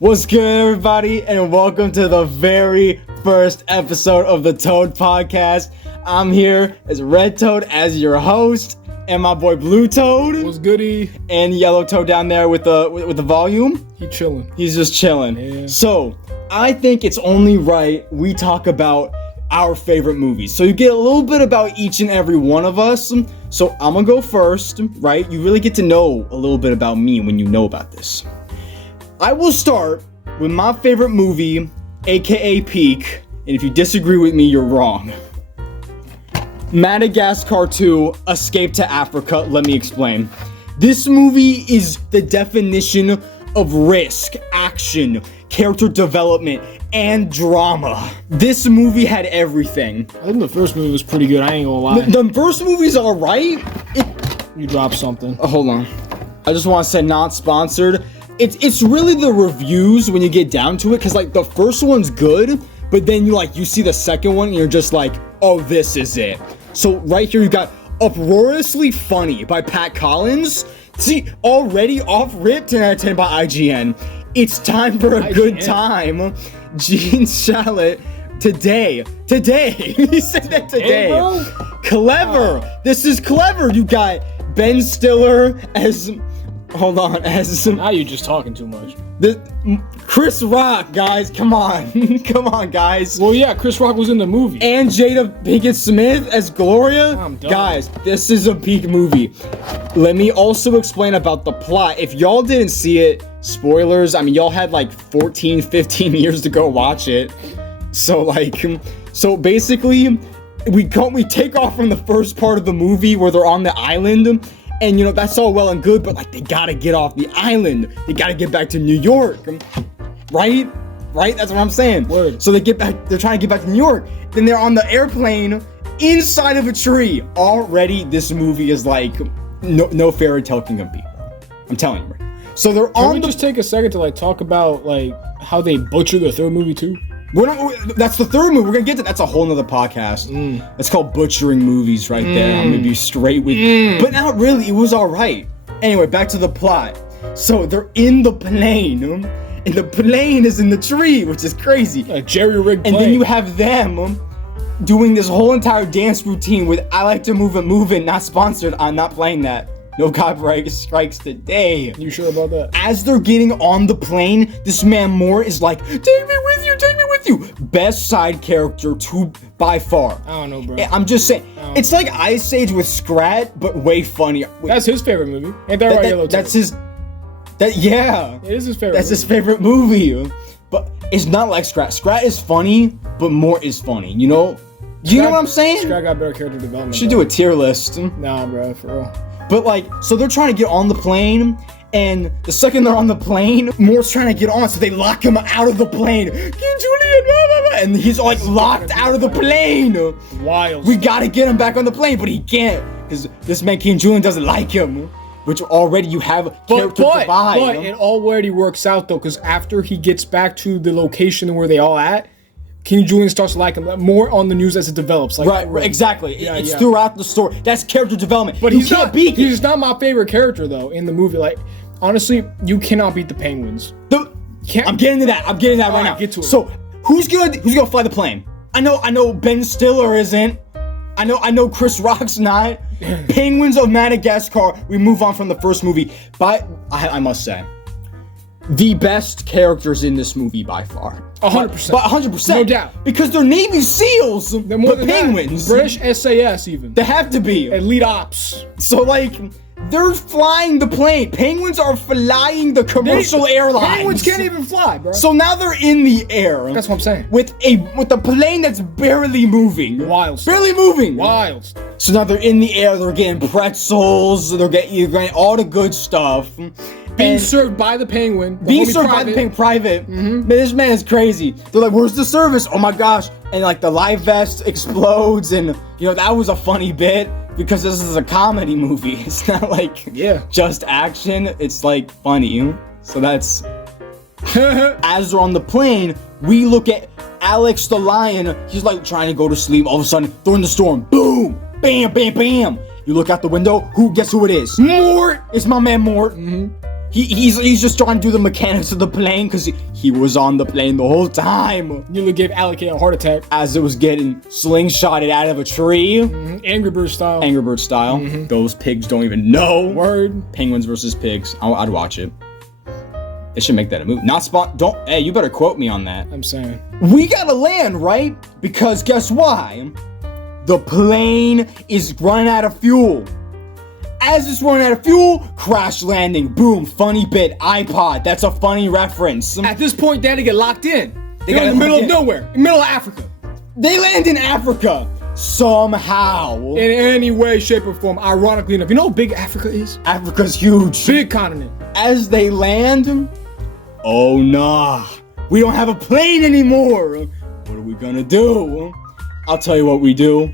What's good, everybody, and welcome to the very first episode of the Toad Podcast. I'm here as Red Toad as your host, and my boy Blue Toad. What's goody? And Yellow Toad down there with the volume. He chilling. He's just chilling. Yeah. So I think it's only right we talk about our favorite movies. So you get a little bit about each and every one of us. So I'm gonna go first, right? You really get to know a little bit about me when you know about this. I will start with my favorite movie, aka Peak, and if you disagree with me, you're wrong. Madagascar 2, Escape to Africa. Let me explain. This movie is the definition of risk, action, character development, and drama. This movie had everything. I think the first movie was pretty good, I ain't gonna lie. The first movie's alright. You dropped something. Hold on. I just want to say not sponsored. It's really the reviews when you get down to it, because like the first one's good, but then you see the second one and you're just like, oh, this is it. So right here you got Uproariously Funny by Pat Collins. See, already off rip 10 out of 10 by IGN. It's time for a good time. Gene Shalit. Today. He said that today. Hey, Clever. This is clever. You got Ben Stiller as... Hold on, now you're just talking too much. Chris Rock, guys, come on. Come on, guys. Well, yeah, Chris Rock was in the movie. And Jada Pinkett Smith as Gloria. I'm done. Guys, this is a peak movie. Let me also explain about the plot. If y'all didn't see it, spoilers, I mean, y'all had like 14, 15 years to go watch it. So basically, we take off from the first part of the movie where they're on the island. And that's all well and good, but like they gotta get off the island. They gotta get back to New York. Right? That's what I'm saying. Word. So they're trying to get back to New York. Then they're on the airplane inside of a tree. Already this movie is like no fairy tale can compete. I'm telling you. So they're Can we just take a second to talk about how they butchered the third movie too? That's the third movie. We're gonna get to that's a whole nother podcast. It's called Butchering Movies right there. I'm gonna be straight with you. But not really, it was alright. Anyway, back to the plot. So they're in the plane, and the plane is in the tree, which is crazy. A jerry-rigged plane. And then you have them doing this whole entire dance routine with I Like to Move It, not sponsored. I'm not playing that. No copyright strikes today. You sure about that? As they're getting on the plane, this man Moore is like, take me with you. Best side character by far. I don't know, bro. I'm just saying, it's like Ice Age with Scrat, but way funnier. That's his favorite movie. Ain't that right, Yellow? That's his. Yeah. It is his favorite. That's his favorite movie. But it's not like Scrat. Scrat is funny, but Moore is funny. You know? Do you know what I'm saying? Scrat got better character development. Should do a tier list. Nah, bro, for real. But so they're trying to get on the plane, and the second they're on the plane, Moore's trying to get on, so they lock him out of the plane. King Julian, blah, blah, blah, and he's locked out of the plane. Wild. We gotta get him back on the plane, but he can't, because this man King Julian doesn't like him. Which already you have character divide. But it already works out though, because after he gets back to the location where they all at, King Julian starts to like him more on the news as it develops. Right, exactly. It's throughout the story. That's character development. But he's not my favorite character though in the movie. Honestly, you cannot beat the Penguins. I'm getting to that. Right now. Get to it. So who's gonna fly the plane? I know Ben Stiller isn't. I know Chris Rock's not. Penguins of Madagascar. We move on from the first movie. But I must say, the best characters in this movie by far. 100%. But 100%. No doubt. Because they're Navy SEAls. They're more than penguins. That. British SAS even. They have to be. Elite Ops. So they're flying the plane. Penguins are flying the commercial airlines. Penguins can't even fly, bro. So now they're in the air. That's what I'm saying. With a plane that's barely moving. Wild. Barely moving. Wild. So now they're in the air. They're getting pretzels. You're getting all the good stuff. Being served by the Penguin. Being served by the Penguin private. Man, this man is crazy. They're like, where's the service? Oh my gosh. And the life vest explodes. And, that was a funny bit. Because this is a comedy movie. It's not just action. It's funny. So that's... As they're on the plane, we look at Alex the lion. He's trying to go to sleep. All of a sudden, they're in the storm. Boom! Bam, bam, bam! You look out the window. Guess who it is? Mort! It's my man Mort. He's just trying to do the mechanics of the plane because he was on the plane the whole time. Nearly gave Alec a heart attack. As it was getting slingshotted out of a tree. Angry Bird style. Angry Bird style. Those pigs don't even know. Word. Penguins versus pigs. I'd watch it. They should make that a movie. Hey, you better quote me on that. I'm saying. We gotta land, right? Because guess why? The plane is running out of fuel. As it's running out of fuel, crash landing, boom, funny bit, iPod, that's a funny reference. At this point, they had to get locked in. They're got in the middle of nowhere, in the middle of Africa. They land in Africa, somehow. In any way, shape, or form, ironically enough. You know how big Africa is? Africa's huge. Big continent. As they land, oh nah, we don't have a plane anymore. What are we gonna do? I'll tell you what we do.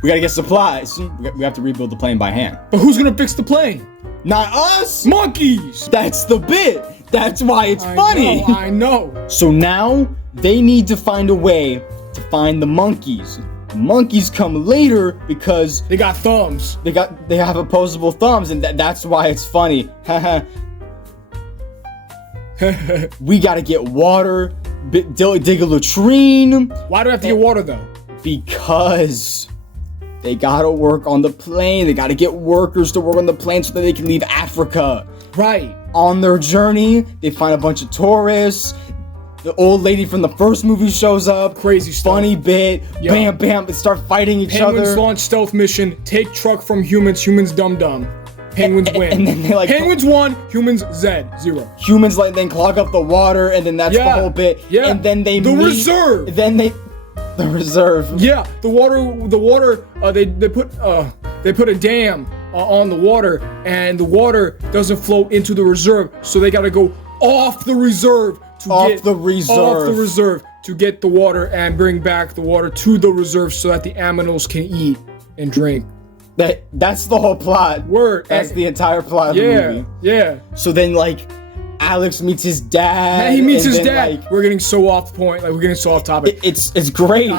We gotta get supplies. We have to rebuild the plane by hand. But who's gonna fix the plane? Not us! Monkeys! That's the bit! That's why it's funny! I know. So now, they need to find a way to find the monkeys. The monkeys come later because they got thumbs. They have opposable thumbs, and that's why it's funny. We gotta get water, dig a latrine. Why do we have to get water though? Because they gotta work on the plane. They gotta get workers to work on the plane so that they can leave Africa. Right. On their journey, they find a bunch of tourists. The old lady from the first movie shows up. Crazy stuff. Funny bit. Yep. Bam, bam. They start fighting each other. Penguins launch stealth mission. Take truck from humans. Humans dumb. Penguins win. And then they Penguins 1, humans Z 0. Humans then clog up the water, and then that's the whole bit. Yeah. And then they reserve. The reserve. Yeah, the water. They put a dam on the water, and the water doesn't flow into the reserve, so they gotta go off the reserve to get the water and bring back the water to the reserve so that the animals can eat and drink. That's the whole plot. Word. That's the entire plot of the movie. Yeah. So then Alex meets his dad. He meets his dad. We're getting so off point. We're getting so off topic. It's great.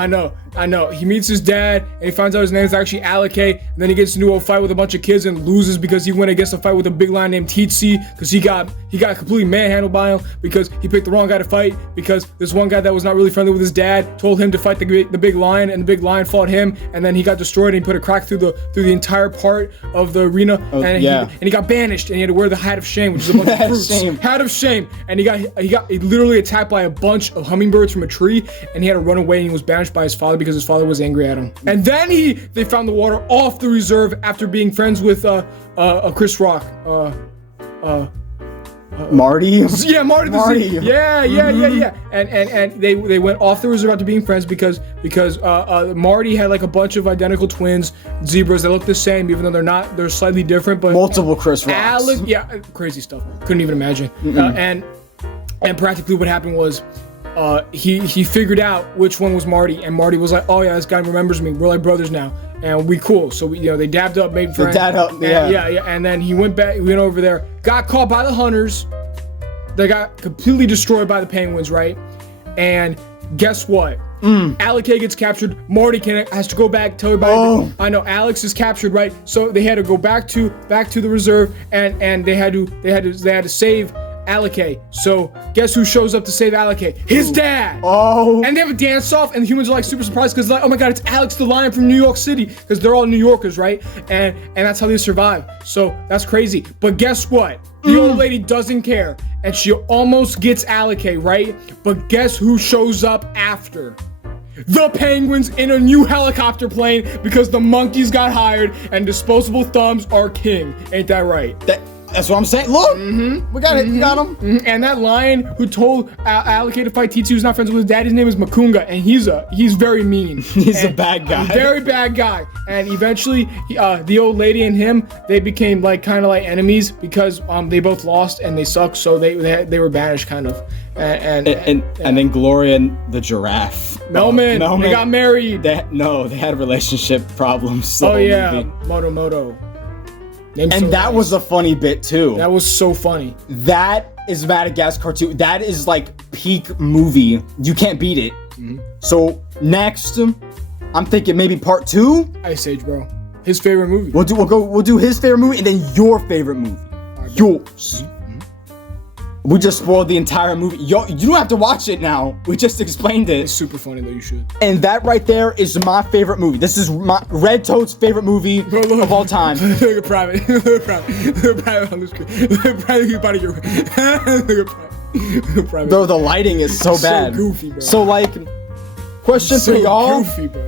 I know. He meets his dad, and he finds out his name is actually Alec, and then he gets into a fight with a bunch of kids and loses because he went against a fight with a big lion named Tsitsi because he got completely manhandled by him because he picked the wrong guy to fight because this one guy that was not really friendly with his dad told him to fight the big lion, and the big lion fought him, and then he got destroyed and he put a crack through the entire part of the arena, and he got banished, and he had to wear the hat of shame, which is a bunch of fruits. Hat of shame, and he got literally attacked by a bunch of hummingbirds from a tree, and he had to run away, and he was banished by his father because his father was angry at him. And then they found the water off the reserve after being friends with Chris Rock. Marty? Yeah, Marty. Yeah. And they went off the reserve after being friends because Marty had a bunch of identical twins, zebras that look the same even though they're not. They're slightly different, but multiple Chris Rocks. Alec, crazy stuff. Couldn't even imagine. And practically what happened was he figured out which one was Marty, and Marty was like, oh yeah, this guy remembers me. We're like brothers now, and we cool. So they dabbed up, made friends. And then he went over there, got caught by the hunters. They got completely destroyed by the penguins, right? And guess what? Alec gets captured. Marty has to go back, tell everybody. I know Alex is captured, right? So they had to go back to the reserve, and they had to save Alec. So guess who shows up to save Alec? His dad. And they have a dance off, and the humans are super surprised because oh my god, it's Alex the lion from New York City, because they're all New Yorkers, right? And that's how they survive. So that's crazy. But guess what? The old lady doesn't care, and she almost gets Alec, right? But guess who shows up after? The penguins in a new helicopter plane because the monkeys got hired and disposable thumbs are king. Ain't that right? That's what I'm saying. Look, we got it. You got him. And that lion who told Alec to fight Tsitsi, who's not friends with his dad, his name is Makunga, and he's very mean. He's a bad guy. Very bad guy. And eventually, the old lady and him, they became kind of enemies because they both lost and they sucked, so they were banished kind of. And then Gloria and the giraffe. Melman. They got married. They had relationship problems. Moto. And that was a funny bit too. That was so funny. That is Madagascar 2. That is peak movie. You can't beat it. So next, I'm thinking maybe part 2. Ice Age, bro. His favorite movie. We'll do his favorite movie and then your favorite movie. yours. We just spoiled the entire movie. Yo, you don't have to watch it now. We just explained it. It's super funny though. You should. And that right there is my favorite movie. This is my Red Toad's favorite movie of all time. Look at private. Look at private on the screen. Look at private. You body your. Look at private. Bro, the lighting is so bad. So goofy, bro. So like, question for y'all: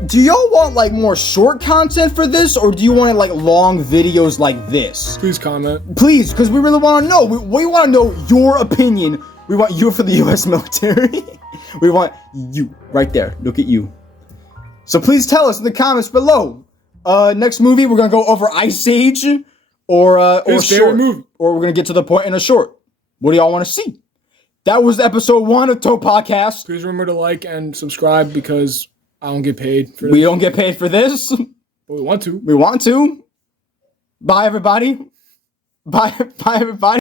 do y'all want like more short content for this, or do you want like long videos like this? Please comment. Please, because we really want to know. We want to know your opinion. We want you for the U.S. military. We want you right there. Look at you. So please tell us in the comments below. Next movie, we're gonna go over Ice Age, or short movie, or we're gonna get to the point in a short. What do y'all want to see? That was episode 1 of Toad Podcast. Please remember to like and subscribe because I don't get paid for this. We don't get paid for this. But we want to. We want to. Bye, everybody. Bye, everybody.